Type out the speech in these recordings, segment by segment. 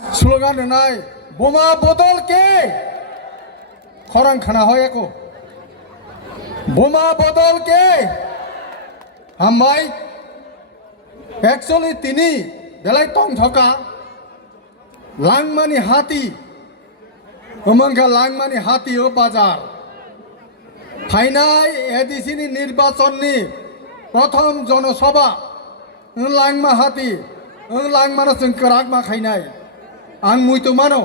slogan নাই বোমা বদলকে খরাং খানা হয় একো বোমা বদলকে হামাই একচুয়ালি তিনি বেলাই টং থকা লাংমানি হাতি ওমঙ্গা লাংমানি হাতি ও বাজার ফাইনাই এডিসিনি নির্বাচননি প্রথম জনসভা লাংমা হাতি লাংমানো जों रागमा खायनाय आं मुइतो मानो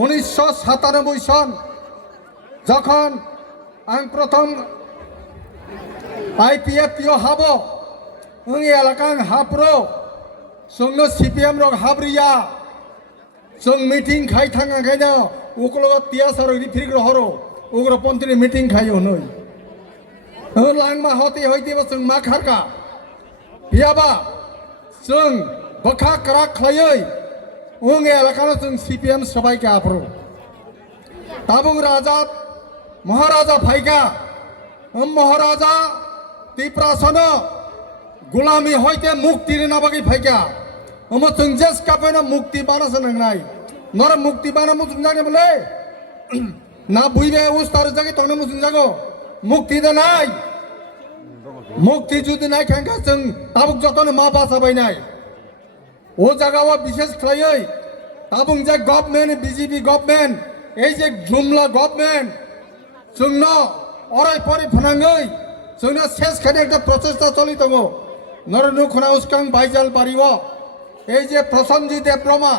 1997 सन যখন आं प्रथम IPF हाबो एलाका हाब्रो जोंनो CPM रग हाब्रिया जों मीटिंग खाय थांगाखैनो उकलो तियासर रिफ्रिग्र हरो उग्रपन्थीनि मीटिंग खायो नै लांमा हते हयतेबो जों मा खारका बियाबा जों बखा करा खायै उंग एलाकानो जों CPM सबाइके आप्रो ताबुं राजा महाराजा फाइगा महाराजा तिप्रासनो गुलामी हयते मुक्ति नाबागै फाइगा जों जेस कापेनो मुक्ति बानासो नंनाय नर मुक्ति बाना मुजुं जाने बोले ना बुइबे उस्तार जागे तंनो मुजुं जागो मुक्ति देनाय मुक्ति जुदि नाय खांगा जों ताबुक जतनो मा बासा बायनाय ओ जागावा विशेष खायै ताबुं जे गभर्नमेन्ट बीजेपी गभर्नमेन्ट এই যে জুমলা গভর্নমেন্ট जोंनो अराय परि फनाङै जोंना सेस खानि একটা प्रचेष्टा चलि दङ नरनु खना उसकां बाइजाल बारिव এই যে प्रसन्नजित देब्रमा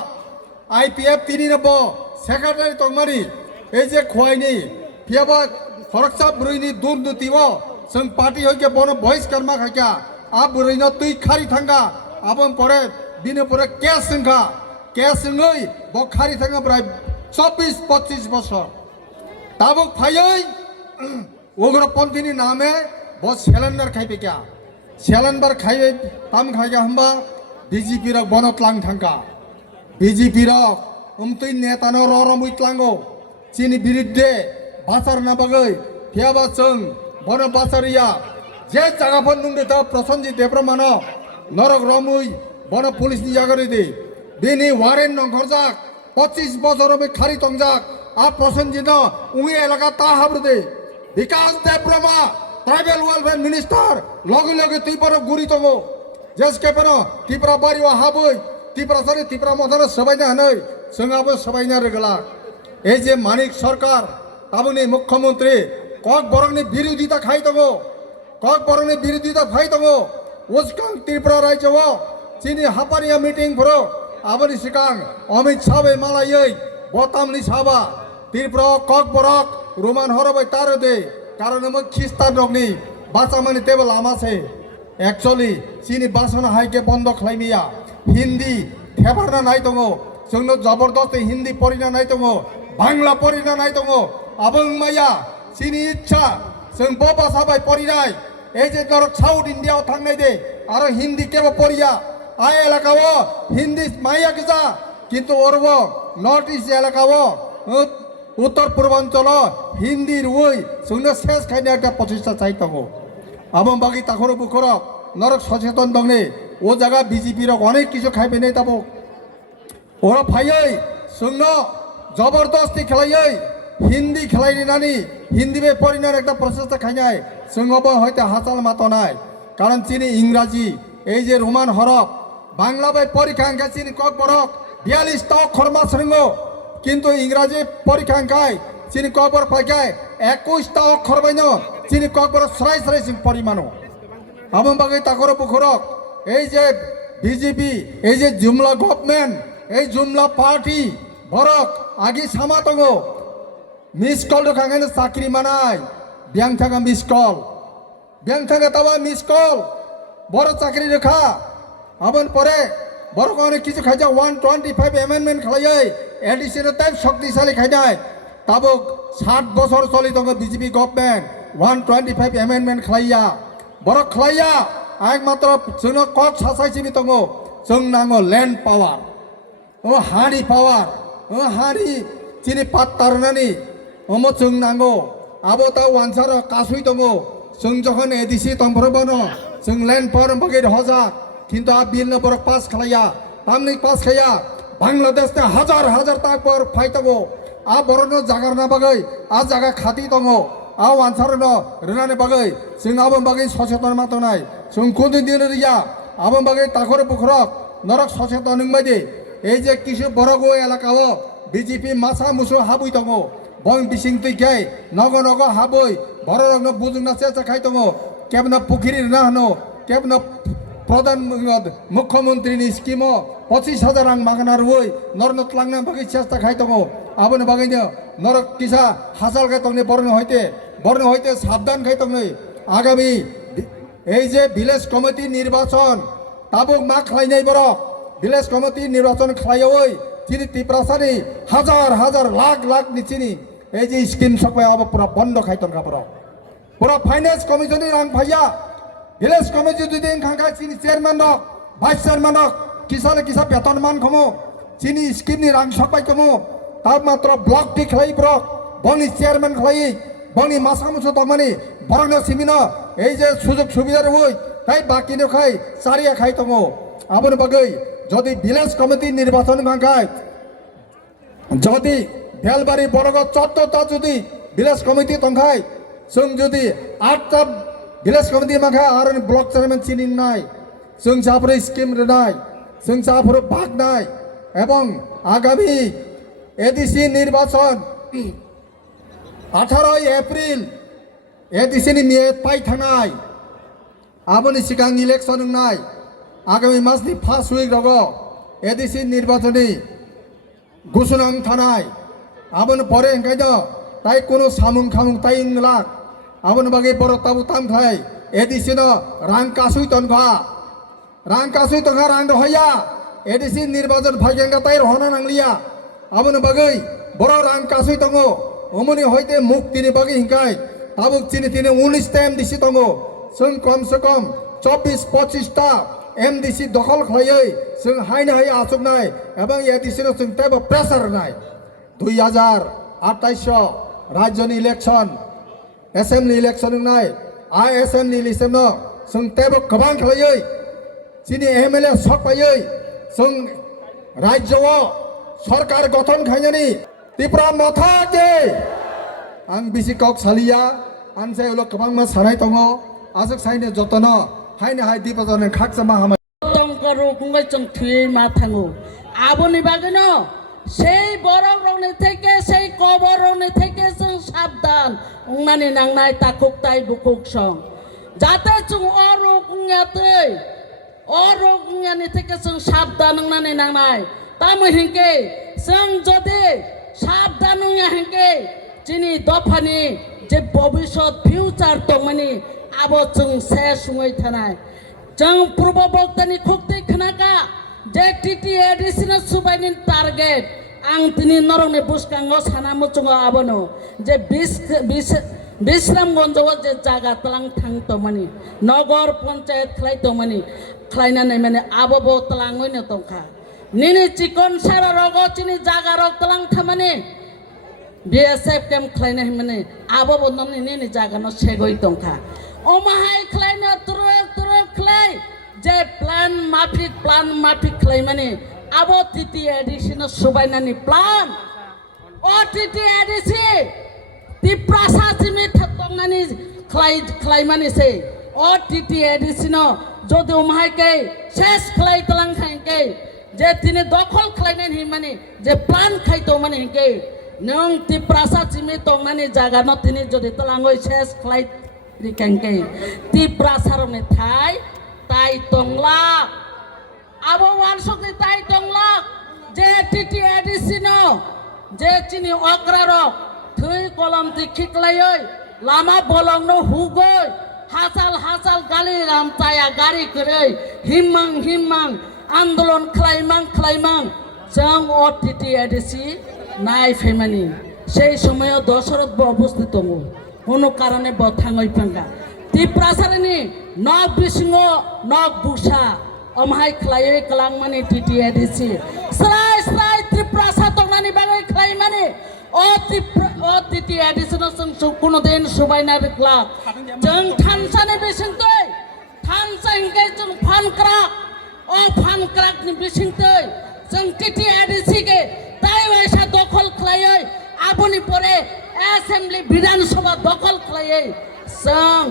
IPF 93 सेक्रेटारि तंमारि এই যে खवाइनि फियाबा फरकसा ब्रैनि दुर्नीतिव जों पार्टी हयके बनो बहिष्कार मा खायका आ ब्रैनो तुइ खारि थांगा आबन परे बिनो परे केस जोंखा केस जोङै ब खारि थांगा प्राय 24-25 বছর ताबुक फायै उग्रपन्थीनि नामे बस सिलेंडर खाइबे क्या सिलेंडर खाइबे ताम खाइगा हम्बा बीजेपी रक बनत लांग थांगा बीजेपी रक उमतै नेतानो ररमुइ तलांगो चिनि बिरुद्धे बासार ना बगै फियाबा जों बन बासारिया जे जागाफोर नुंदे त प्रसन्नजित देब्रमानो नरक रमुइ बन पुलिसनि जागरि दे बिनि वारेन नंखरजाक 25 বছর में खारी तंजाक आ प्रसन्नजित उंगे एलाका ता हाब्रदे विकास देब्रमा ट्राइबल वेलफेयर मिनिस्टर लगे लगे त्रिपुरा गुरी तंगो जेसके पनो त्रिपुरा बारिवा हाबै त्रिपुरा सारि त्रिपुरा मथानो सबायना हानै जोंहाबो सबायना रोगला এই যে मानिक सरकार ताबुनि मुख्यमंत्री कक बरंनि बिरोधिता खाय दंगो कक बरंनि बिरोधिता फाय दंगो उसकां त्रिपुरा राज्यआव चिनि हापारिया मीटिंग फोरो आबनि सिगां अमित शाह मालायै बटामनि साबा त्रिपुरा कक बरक रोमान हरबाय तारो दे कारण म ख्रिस्टान रगनि बासामानि टेबल आमासे एक्चुअली चिनि बासन हाइके बन्द खालायनिया हिंदी थेबारना नाय दंगो जोंनो जबरदस्त हिंदी परिना नाय दंगो बांला परिना नाय दंगो आबों माया चिनि इच्छा जों ब बासाबाय परिनाय এই যে नरक साउथ इंडिया थांनाय दे आरो हिंदी केबो परिया आय एलाकाओ हिंदी माया गजा किंतु ओरब नॉर्थ ईस्ट एलाकाओ उत्तर पूर्वांचल हिंदी रुई जोंनो सेस खायनो একটা প্রচেষ্টা চাই दंगो आबं बागै ताखरो बुखर नरक सचेतन दंनि ओ जागा बीजेपी रक अनेक किछु खायबे नै ताबो ओरा फायै जोंनो जबरदस्ती खेलायै हिंदी खेलायनानै हिंदी बे परिनार একটা প্রচেষ্টা খাयनाय जोंबो হয়তো हासाल मातनाय कारण चिनि इंराजी এই যে রোমান হরফ বাংলা বাই পরীক্ষা চিনি কক বরক 42টা অক্ষর মাছ রঙো কিন্তু ইংরাজি পরীক্ষা চিনি কক বর পাইকায় 21টা অক্ষর বাইনো চিনি কক বর সরাই সরাই সিং পরিমাণো আমন বাগৈ তাকর বুখরক এই যে বিজেপি এই যে জুমলা গভর্নমেন্ট এই জুমলা পার্টি বরক আগি সামা দङो মিস কল দখাङानो চাকরি মানাय ব্যাং थाङा मिस कल ব্যাং थाङा ताबा मिस कल बड़ चाकरी रेखा आबन परे बड़ कने किछु खायजा 125 एमेन्डमेन्ट खालायै एडिशनल टाइप शक्तिशाली खायनाय ताबो 60 বছর चलि दङ बीजेपी गभर्नमेंट 125 एमेन्डमेन्ट खालाया बड़ खालाया एकमात्र जोंनो कक सासायसिनि दङ जों नांगौ लैंड पावर हारि पावर हारि चिनि पात्तारनानि जों नांगौ आबो ता वानसार कासुइ दङ जों जखन एडिसि तंफरबनो जों लैंड पावर बगैर हजा किंतु आ बिल न बरक पास खालाया तामनि पास खाया बांग्लादेशनि हाजार हाजार ताकबर फाइतागो आ बरनो जागारना बागै आ जागा खाति दङो आ वानसारनो रोनाने बागै जों आबन बागै सचेतन मातनाय जों कुनु दिन रिया आबन बागै ताखर बुखरक नरक सचेतन बायदि এই যে কিছু বড়গো এলাকাও বিজেপি মাছা মুসু হাবুই দङ বং বিসিংতি গে নগ নগ হাবুই বড় রং বুজুংনা চেষ্টা খাই দङ কেবনা পুখিরি না হনো কেবনা প্রধান মুখ্যমন্ত্রীনি স্কিম 25,000 রাং মাগানার ওই নরনত লাংনা বাকি চেষ্টা খাই দङ আবন বাগैनो নরক কিসা হাসাল খাই দङ বর্ণ হইতে সাবধান খাই দङ আগামী এই যে ভিলেজ কমিটি নির্বাচন তাবুক মা খাইনাই বড় ভিলেজ কমিটি নির্বাচন খাইওই তিনি ত্রিপুরাসানি হাজার হাজার লাখ লাখ নিচিনি এই যে স্কিম সবাই আবার পুরা বন্ধ খাইতন কাপড় পুরা ফাইন্যান্স কমিশনি রাং ভাইয়া ভিলেজ কমিটি যদি খাঙ্কাই চিনি চেয়ারম্যান নক ভাইস চেয়ারম্যান নক কিসানে কিসা বেতন মান খমো চিনি স্কিমনি রাং সবাই কমো তার মাত্র ব্লক টি খাই ব্লক বনি চেয়ারম্যান খাই বনি মাসা মুসো তমানি বরং সিমিন এই যে সুযোগ সুবিধার হই তাই বাকিনো খাই চারিয়া খাই তমো আবন বাগৈ যদি ভিলেজ কমিটি নির্বাচন খাঙ্কাই যদি বেলবাড়ি বড়গড় চত্বরটা যদি ভিলেজ কমিটি তংখাই जों যদি 8টা ভিলেজ কমিটি মাখা আর ব্লক চেয়ারম্যান চিনি নাই जों সাফরে স্কিম রনাই जों সাফরে ভাগ নাই এবং আগামী এডিসি নির্বাচন 18 এপ্রিল এডিসিনি মেয়াদ পাই থানাই আবনি সিগাং ইলেকশন নাই আগামী মাসনি ফার্স্ট উইক রগ এডিসি নির্বাচনী ঘোষণা থানায় আবন পরে এঙ্কাইদ তাই কোনো সামুং খামুং তাই লাখ আবন বাগে বড় তাবু তাম খাই এডিসি ন রাং কাসুই তনখা রাং হইয়া এডিসি নির্বাচন ভাইগেঙ্গা তাই রহনা নাংলিয়া আবন বাগৈ বড় রাং কাসুই দङ অমনি হইতে মুক্তিনি বাগে হিংকাই তাবুক চিনি 19টা এমডিসি দङ जों কমসে কম 24-25টা এমডিসি দখল খাইयै जों হাইনা হাই আসুকনাই এবং এডিসি जों তেব প্রেসার নাই 2028 রাজ্যনি ইলেকশন এসেম্বলি ইলেকশন নাই আ এসেম্বলি ইলেকশন जों তেব গোবাं খাইयै চিনি এমএলএ সকাयै जों রাজ্যও সরকার গঠন খাইনানি ত্রিপুরা মাথাকে आं बिसि कक सालिया आंसे उलो गोबां मा सानाय दङ आजक साइने जतन हाइने हाइ दिपजन खाकसामा हामा तंकरु कुंगाय जों थुयै मा थाङो आबनि बागैनो সেই বড় রনে থেকে সেই কবর রনে থেকে जों সাবধান উংনানি নাংনাই তাকুক তাই বুকুক সং যাতে जों অরগুঙ্গানি থেকে जों সাবধান উংনানি নাংনাই তামো হিংকে जों যদি সাবধান উংয়া হিংকে চিনি দফানি যে ভবিষ্যৎ ফিউচার দংমানি আবো जों শেষ হই থানায় जों পূর্ব বক্তানি খুকতে খনাকা যে টিটি এডিশন সুবাইনি টার্গেট आं तिनि नरंनि बुसकांगो साना मुचुङो आबनो जे बिश्रामगन्जआव जे जागा तलां थांतमानि नगर पन्चायत खालायतमानि खालायनानै माने आबो तलाङैनो दंखा निनि चिकन सारा रगो चिनि जागा रग तलां थामानि बीएसएफ केम खालायनाय माने आबो ननि निनि जागानो सेगय दंखा अमाहाय खालायनो तुरु खालाय जे प्लान माफिक खालाय माने आबो टीटी एडिशन सुबायनानि प्लान ओ टीटी एडिसी तिप्रासा सिमि थतंनानि खालाय मानिसे ओ टीटी एडिशन जदि उमाहायके शेष खालाय तलां खायके जे तिनि दखल खालायनानि माने जे प्लान खायतो माने के नों तिप्रासा सिमि तंनानि जागानो तिनि जदि तलाङै शेष खालाय रिकेंके तिप्रासारनि थाय ताय तंला आबो वानसकनि ताय तंला जे टीटी एडिशन जे चिनि अग्रारो थै कलम दिखिक्लायै लामा बलंनो हुगै हासाल गाली रामताया गारि करै हिमां आन्दोलन खालायमां जों ओ टीटी एडिसी नाय फैमानि সেই সময় দশরথ অবস্থিত দङ কোনো কারণে বথাङै ফাঙ্গা तिप्रासारनि नग बिसिङ नग बुसा अमहाय खालायै कलांमानि टीटी एडिसी स्राय त्रिप्रासा तंनानि बागै खालाय माने ओ टीटी एडिशन जों कोनो दिन सुबायना रिक्ला जों थानसानि बिसिंतै थानसा हिंगे जों फानक्राक नि बिसिंतै जों TTIDC के ताई वैसा दखल खालायै आबोनि परे एसेम्बली विधानसभा दखल खालायै जों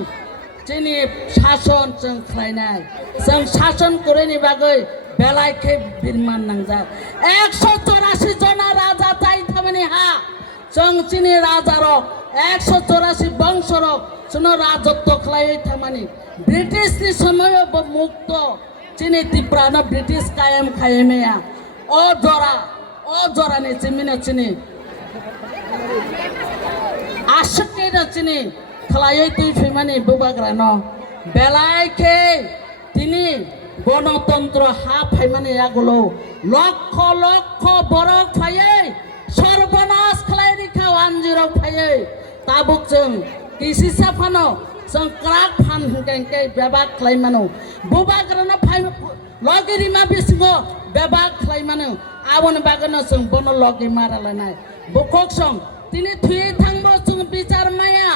जोंनि शासन जों खालायनाय जों शासन करेनि बागै बेलायखे बिरमान नांजा 184 जना राजा ताई थामानि हा जों जोंनि राजारक 184 बंशरक जोंनो राजत्व खालायै थामानि ब्रिटिशनि समायावबो मुक्त जोंनि त्रिपुरानो ब्रिटिश कायम खालामनाया अजरानि जमिना जोंनि आसकेनो जोंनि खालायै तुइफैमानि बुबाग्रानो बेलायखे दिनै गणतन्त्र हा फायमानि आगोलो लक्ष लक्ष बरक फायै सर्वनाश खालायरिखा 10 फायै ताबुक जों किसिसा फानो जों क्राक फान हिंगांके बेबाक खालायमानो बुबाग्रानो फाय लगिरिमा बिसिङो बेबाक खालायमानो आबोनि बागैनो जों बनो लगे मारालायनाय बुकक सं दिनै थुयै थांबो जों बिचार माया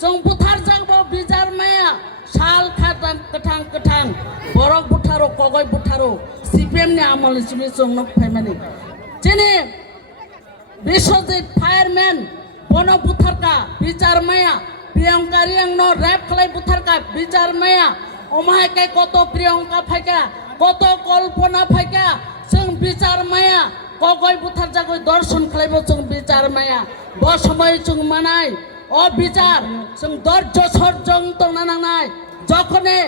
जों बुथार जांबो बिचार माया साल खाटां गोथां बरक बुथारो कगय बुथारो CPM नि आमलसिमि जों नक फायमानि दिनै बिश्वजित फायारमेन बनो बुथारका बिचार माया प्रियंका रियांनो रैप खालाय बुथारका बिचार माया अमायके कत प्रियंका फायका कत कल्पना फायका जों बिचार माया कगय बुथार जागय दर्शन खालायबो जों बिचार माया ब समय जों मानाय अ बिचार जों धैर्य सरजों तंना नांनाय जखने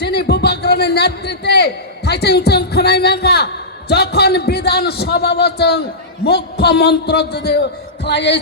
जोंनि बुबाग्रानि नेतृत्वे थाइजों जों खोनाय मांगा जखन विधानसभायाव जों मुख्यमंत्री जुदि खालायै